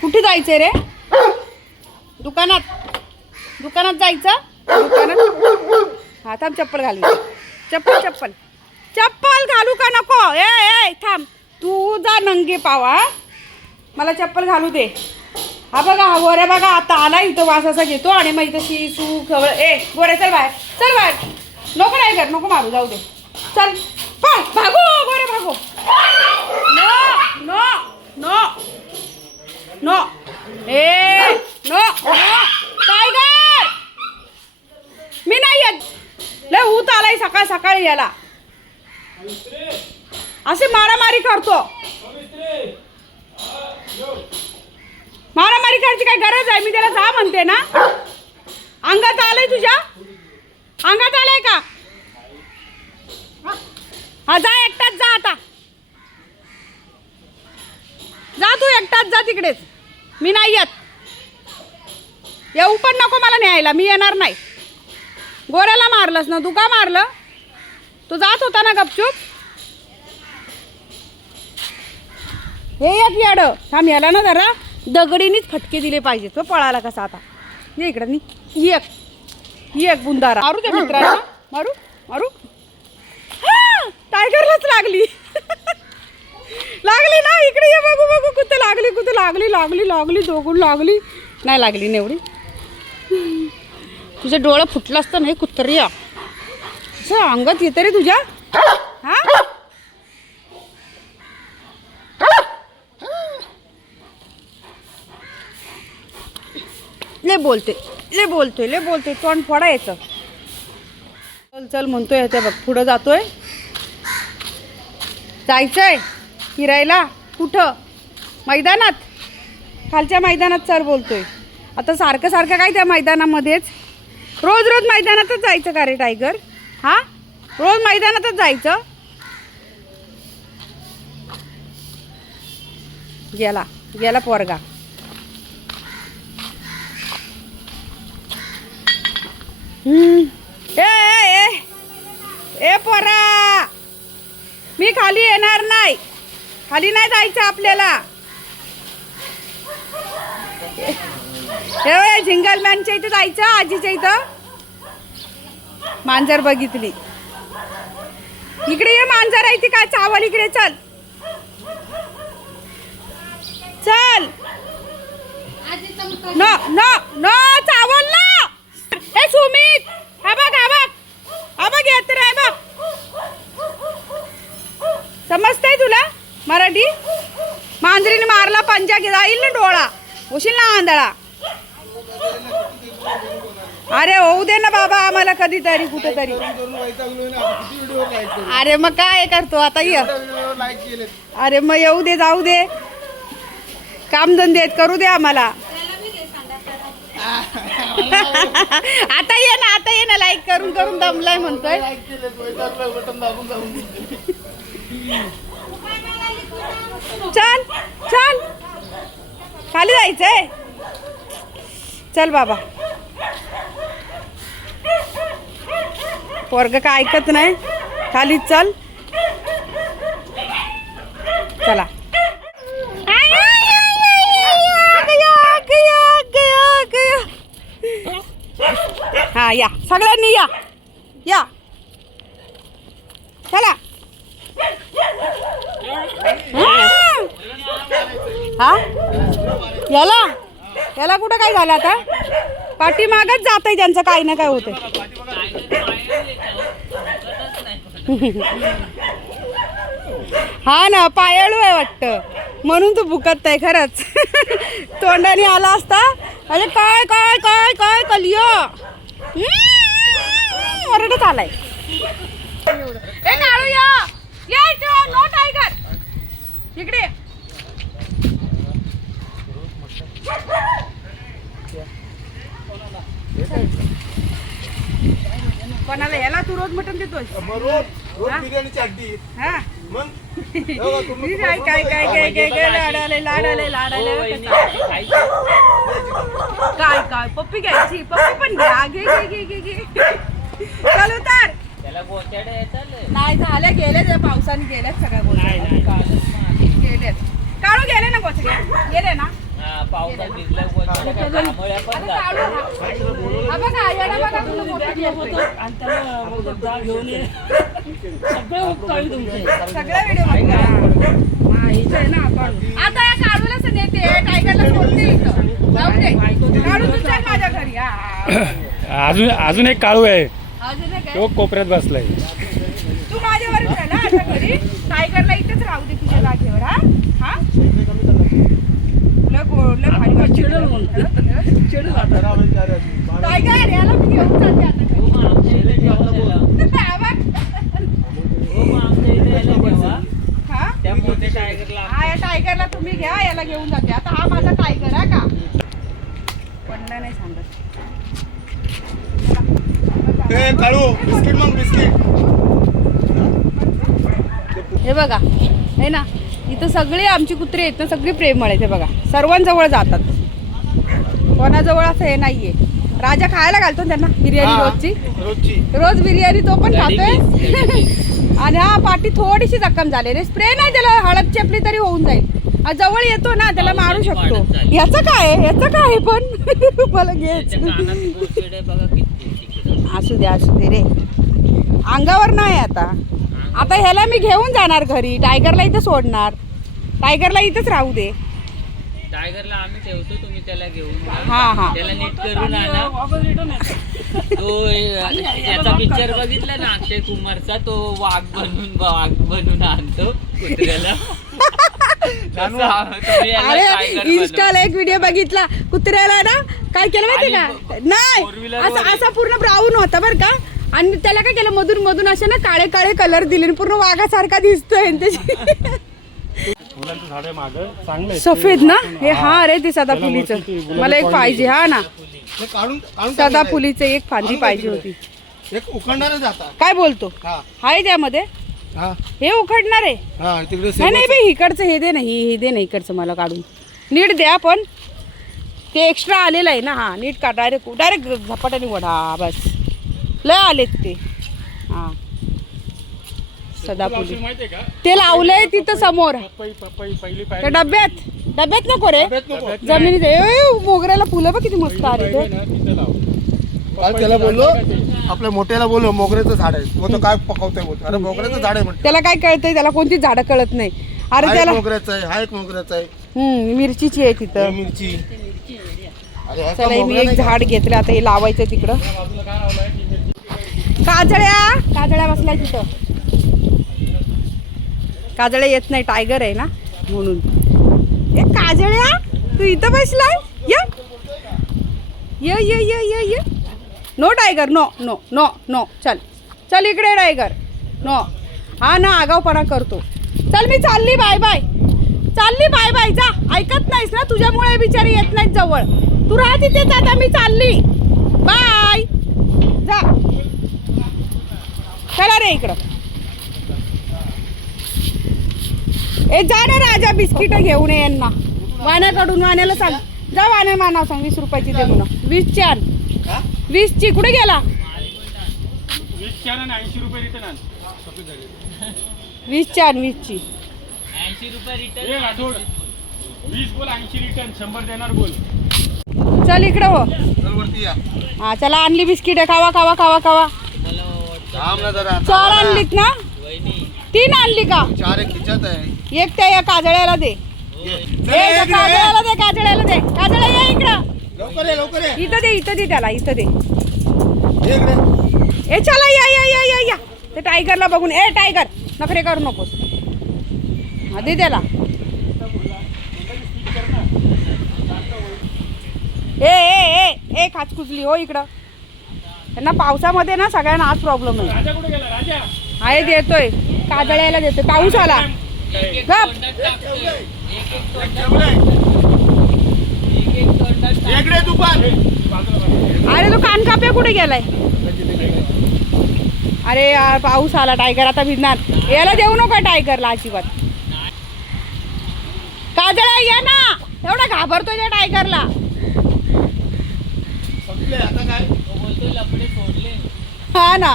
कुठे जायचंय रे? दुकानात जायचं. दुकानात हा थांब, चप्पल घालू. चप्पल घालू का नको? ए थांब, तू जा नंगे पावा. मला चप्पल घालू दे. हा बघा, हा गोऱ्या बघा आता आला इथं, वास असा घेतो आणि मग इथं शिसू खवळ. गोऱ्या चल बाहेर. नको नाही कर, नको मारू, जाऊ दे. चल भागो गोऱ्या, भागो. नो टायगर, मी नाही येत. लय ऊत आलाय सकाळी याला. असे मारामारी करतो. मारामारी करायची काय गरज आहे? मी त्याला जा म्हणते ना. अंगात आलंय तुझ्या? अंगात आलंय का? हा जा, एकटाच जा आता. जा तू एकटाच, जा तिकडेच. मी नाही येत. येऊ पण नको मला न्यायला, मी येणार नाही. गोऱ्याला मारलंस ना तू? का मारलं? तू जात होता ना गपचूप. हे एक येड थांब, याला ना जरा दगडीनीच फटके दिले पाहिजे. तो पळाला कसा आता. ये इकडं. एक बुंदारा मारू त्या मित्राला. मारू. टायगरलाच लागली. लागली ना. इकडे ये, बघू कुठे लागली. दोघून लागली. नाही लागली ना एवढी. तुझं डोळं फुटलं असतं नाही कुत्रिया. असं अंगात येतं रे तुझ्या. हा ले बोलते तोंड फोडायचं. चल म्हणतोय ते बघ, पुढं जातोय. जायचंय फिरायला. कुठं? मैदानात. खालच्या मैदानात चल बोलतोय. आता सारखं काय त्या मैदानामध्येच? रोज मैदानातच जायचं का रे टायगर? हा रोज मैदानातच जायचं. गेला पोरगा. ए पोरा, मी खाली येणार नाही. खाली नाही जायचं आपल्याला. झिंगलमॅनच्या इथं जायचं. आजीच्या इथं मांजर बघितली. इकडे ये, मांजर आहे ती काय चावल. इकडे चल. नो चावल ना. हे सुमित, हा बघ येत रे. बघ, समजतंय तुला मराठी? मांजरीने मारला पंजा जाईल ना डोळा. होशील ना आंधळा. अरे होऊ दे ना बाबा आम्हाला कधीतरी कुठेतरी. अरे मग काय करतो आता? ये. अरे मग येऊ दे, जाऊ दे. कामधंदे करू दे आम्हाला. आता ये ना लाईक करून दमलाय म्हणतोय. चल खाली जायचंय. चल बाबा. पोरग काय ऐकत नाही. खालीच चल. चला. हा या सगळ्यांनी या. चला. हा याला कुठं काय झालं आता? पाठीमागच जात आहे त्यांचं, काही ना काय होतंय. हा ना, पायाळू आहे वाटतं म्हणून तू भुकत आहे खरंच. तोंडाने आला असता. अरे काय काय काय काय कलियो ओरडत आलाय. ए काळू या इथं. नो टायगर इकडे. कोणाला? याला तू रोज मटण देतोय? बिर्याणीची अड्डी. हा मग काय काय पप्पी घ्यायची. पप्पी पण घ्या. घे. चल उतर. नाही झाले, गेले ते पावसाने. गेल्यात सगळ्या गोष्टी. गेलेत. काढू गेले ना गोचडे. गेले ना. पावसात भिजल्यावर आंबोळ्या पण हा बघा याला बघा तुला मोठं घेतोय. आणि त्याला मग जा घेऊन ये सगळे उपकाळी तुमचे सगळ्या व्हिडिओ हा इथं आहे ना आपण आता या काढूलाच नेते टायगरला सोडते इथं जाऊ दे काढू तू चल माझ्या घरी हा अजून एक काळू आहे अजून एक तो कोपऱ्यात बसलाय तू माझ्यावरच आहे ना आता घरी टायगरला इथेच राहू दे तुझ्या जागेवर हा हा भारी वाटतं. टायगर याला मी घेऊन जाते आता घरी. हा बघ. हा? त्या मोठ्या टायगरला हा या टायगरला तुम्ही घ्या याला घेऊन जाते आता हा माझा टायगर हा का पण नाही सांगत ए, काळू बिस्किट मग बिस्किट. हे बघा हे ना इथं सगळे आमची कुत्रे आहेत ना सगळी प्रेमळ आहेत हे बघा सर्वांजवळ जातात कोणाजवळ असं हे नाहीये राजा खायला घालतो ना त्यांना बिर्याणी हा, रोजची रोजची रोज बिर्याणी तो पण खातोय आणि हा पाठी थोडीशी जखम झाली रे स्प्रे नाही त्याला हळद चेपली तरी होऊन जाईल हा जवळ येतो ना त्याला मारू शकतो याचं काय आहे? याचं काय आहे पण मला घ्यायच असू दे रे अंगावर नाही आता आता ह्याला मी घेऊन जाणार घरी टायगरला इथं सोडणार टायगरला इथंच राहू दे टायगरला आम्ही ठेवतो तुम्ही त्याला घेऊन जा. हा त्याला नीट करून आणा तो त्याचा पिक्चर बघितला ना अक्षय कुमारचा तो वाघ बनून आणतो कुत्र्याला तसं तुम्ही याला अरे tiger इंस्टाला एक व्हिडिओ बघितला कुत्र्याला ना काय केलं माहिती का four नाही wheeler असं वर असा पूर्ण ब्राऊन होता बरं का आणि त्याला काय केलं मधून मधून असे ना काळे काळे कलर दिले आणि पूर्ण वाघासारखा दिसतोय आणि त्याची फुलांचं झाड आहे मागं चांगलं आहे. सफेद ना हे हा रे ते सदाफुलीचं मला एक पाहिजे हा ना हे काढून काढून सदाफुलीचं एक फांदी पाहिजे होती एक उखडणारच आता काय बोलतो हा हाय त्यामध्ये हा हे उखडणार आहे हा तिकडे नाही नाही बाई इकडचं हे दे ना हे दे ना इकडचं मला काढून नीट द्या पण ते एक्स्ट्रा आलेलं आहे ना हा नीट का डायरेक्ट झपाट्याने वडा बस लय आलेत ते हा सदाफुली माहितीये का ते लावलंय तिथं समोर पपई पहिली त्या डब्यात नको रे नको. जमिनीत मोगऱ्याला फुलं बघ किती मस्त आले ते तिथं लाव काल त्याला बोललो आपल्या मोठ्याला बोललो मोगऱ्याचं झाड आहे तो काय पकवतोय बोलतो अरे मोगऱ्याचं झाड आहे म्हणतो त्याला काय कळतंय त्याला कोणती झाडं कळत नाही अरे हा एक त्याला मोगऱ्याचं आहे हा एक मोगऱ्याचा आहे मिरचीची आहे हे तिथं मिरची अरे ह्याचा चला मी मोगरा एक नाही का? झाड घेतलं आता हे लावायचं तिकडं काजळ्या बसलाय तिथं काजळ्या येत नाही टायगर आहे ना म्हणून ए काजळ्या तू इथं बसलाय ये no tiger no no no no चल इकडे टायगर नो हा ना आगावपणा करतो चल मी चालली बाय बाय जा ऐकत नाहीस ना तुझ्यामुळे बिचारी येत नाहीत जवळ तू राहा तिथेच आता मी चालली बाय जा चला रे इकडं ए जा ना राजा बिस्किट घेऊन ये यांना वाण्याकडून वाण्याला सांग जा वाण्या मानाव सांग 20 रुपयाची दे म्हणून 20 ची आण 20 ची कुठे गेला 20 च्या आणि 80 रुपये रिटर्न आण 20 ची आण 20 ची 80 रुपये रिटर्न ए राठोड 20 बोल 80 रिटर्न 100 देणार बोल चल इकडे हो चल वरती या हा चला आणली बिस्किट खावा थांब ना जरा 4 आणलीत ना 3 आणली का 4 एक खिचत आहे एक त्या या काजळ्याला दे ये. ए, चल, ये इकडे, ये. काजळ्याला दे काजळ्या ये इकडं लवकर ये इथं दे त्याला इथं दे ये इकडे ए चला या ते टायगरला बघून ए टायगर नखरे करू नकोस हा दे त्याला ए खाचकुचली हो इकडं त्यांना पावसामध्ये ना सगळ्यांना आज प्रॉब्लेम आहे राजा कुठे गेला राजा आहे देतोय काजळ्याला देतोय पाऊस आला गप इकडे दुकान अरे तो कानकाप्या कुठे गेलाय अरे यार पाऊस आला टायगर आता भिजणार याला देऊ नका टायगरला अजिबात काजळा ये ना एवढा घाबरतोय त्या टायगरला संपले आता काय लपडे सोडले हा ना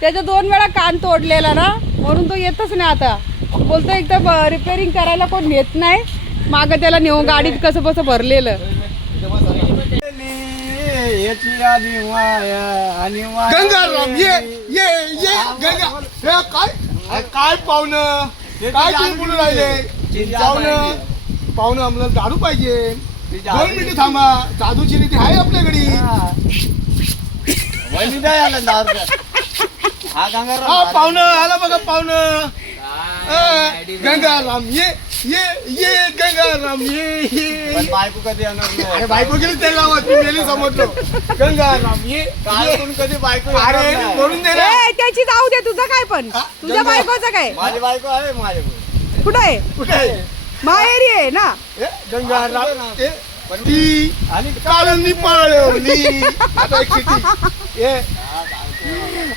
त्याचा 2 वेळा कान तोडलेला ना म्हणून तो येतच नाही आता बोलतो एकदम रिपेअरिंग करायला कोण येत नाही माग त्याला नेऊन गाडीत कसं कसं भरलेलं. गंगाराम ये गंगा हे काय पाहुणं काय तुम्ही बोलून राहिले पाहुणं आम्हाला दारू पाहिजे. 2 मिनिटं थांबा, जादूची रीती आहे आपल्याकडे. हा पाहुणं आला बघा पाहुणं. गंगाराम ये गंगाराम ये. बायको कधी येणार नाही. अरे बायको गेली त्याला लावत मी गेली समजलो. गंगाराम ये कालतून कधी बायको अरे येणार नाही. बोलून दे ना. ए, त्याची जाऊ दे, तुझं काय पण हा, तुझ्या गंगा. बायकोचं काय माझी बायको आहे माझ्याकडे. कुठं आहे? कुठे आहे? माहेरी आहे ना. ए, गंगाराम ए, ती आणि काळंदी पळवली. आता एक शिटी. ए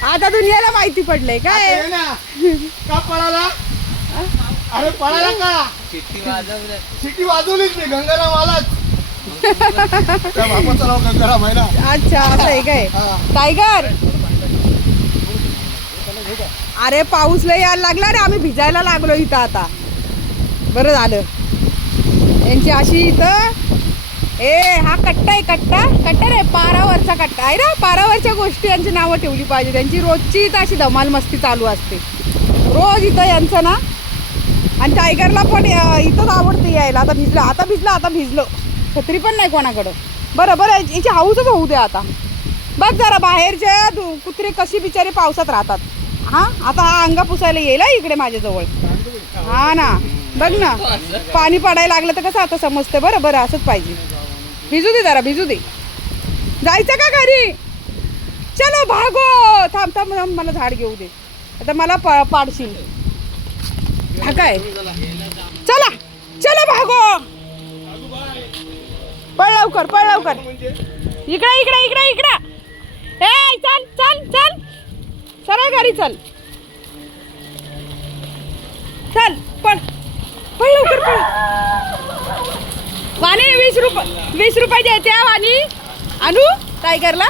आता दुनियाला माहिती पडलंय काय. ये ना. का पळाला? अरे पळाला का? किती वाजवलं शिटी वाजवलीच मी. गंगाराम आलाच. त्या बापाचं नाव गंगाराम आहे ना. अच्छा असं आहे काय. हा. टायगर, अरे पाऊस लय यायला लागला रे, आम्ही भिजायला लागलो इथं आता. बरं झालं यांची अशी इथं. हा कट्टा आहे, कट्टा रे, पारावरचा कट्टा आहे ना. पारावरच्या गोष्टी यांची नावं ठेवली पाहिजे. त्यांची रोजची इथं अशी धमाल मस्ती चालू असते रोज इथं यांचं ना. आणि टायगरला पण इथंच आवडते यायला. आता भिजलो. छत्री पण नाही कोणाकडं. बरं याची हाऊसच होऊ दे आता. बघ जरा बाहेरच्या कुत्रे कशी बिचारे पावसात राहतात. हा आता हा अंगा पुसायला येईल इकडे माझ्याजवळ. हा ना, बघ ना, पाणी पडायला लागलं तर कसं आता समजतं. बरं असंच पाहिजे. भिजू दे जरा, भिजू दे. जायचं का घरी? चलो भागो. थांब मला झाड घेऊ दे. आता मला पाडशील. हा काय, चला भागो. पळ लवकर. इकडे. ए चल सरळ घरी चल पळ लवकर पळ. वाणी 20 रुपये देते वाणी. आणू टायगरला.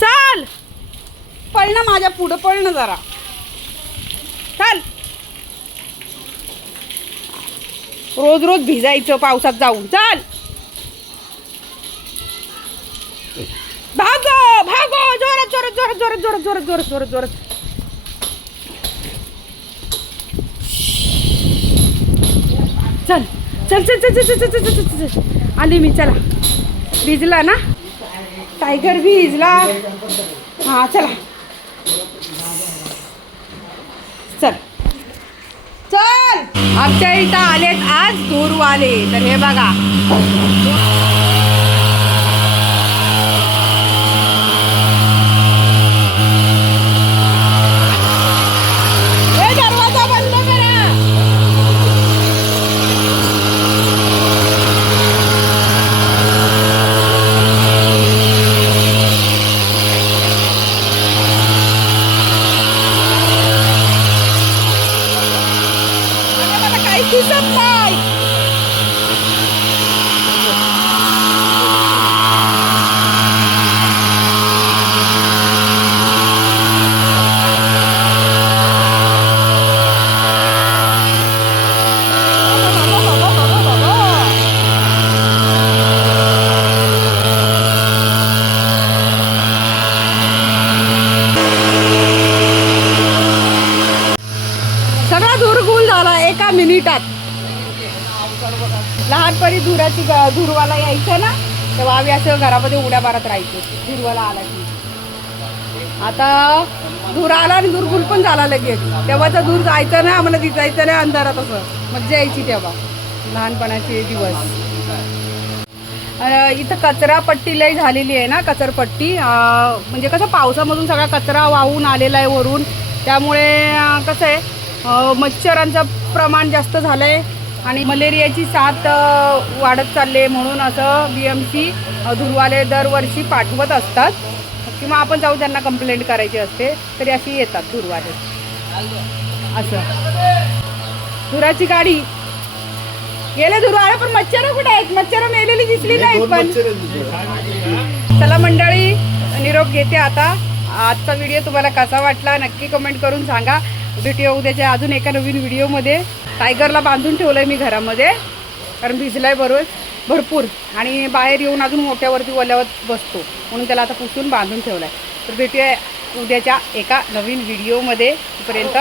चल पळ ना, माझ्या पुढं पळ ना जरा. चल. रोज भिजायचं पावसात जाऊन. चल भागो जोरात. चल आली मी. चला, भिजला ना टायगर, भिजला. हा चला चल. आमच्या इथं आलेत आज धूरवाले. तर हे बघा, दरवाजा बंद करा. मला काही दिसत नाही. सगळा धूरगुल झाला एका मिनिटात. लहानपणी धूरवाला यायचा ना, तेव्हा आम्ही असं घरामध्ये उड्या मारत राहायचो धूरवाला आला की. आता धूर आला आणि धूरगुल पण झाला लगेच. तेव्हाचा धूर जायचा ना, आम्हाला दिसायचं नाही अंधारात. असं मज्जा यायची तेव्हा, लहानपणाचे दिवस. इथं कचरा पट्टी लय झालेली आहे ना, कचरपट्टी. म्हणजे कसं पावसामधून सगळा कचरा वाहून आलेला आहे वरून. त्यामुळे कसं आहे, मच्छरांचं प्रमाण जास्त झालं आहे आणि मलेरियाची साथ वाढत चालली आहे. म्हणून असं BMC धूरवाले दरवर्षी पाठवत असतात, किंवा आपण जाऊ त्यांना कंप्लेंट करायची असते तरी अशी येतात धूरवाले. असं धुराची गाडी गेले धुरवाले. पण मच्छर कुठे आहेत? मच्छर मेलेली दिसली नाहीत. पण चला मंडळी, निरोप घेते आता. आजचा व्हिडिओ तुम्हाला कसा वाटला नक्की कमेंट करून सांगा. भेटूया उद्याच्या अजून एका नवीन व्हिडिओमध्ये. टायगरला बांधून ठेवलं आहे मी घरामध्ये, कारण भिजलाय भरपूर आणि बाहेर येऊन अजून मोठ्यावरती ओल्यावर बसतो, म्हणून त्याला आता पुसून बांधून ठेवलं आहे. तर भेटूया उद्याच्या एका नवीन व्हिडिओमध्ये. तोपर्यंत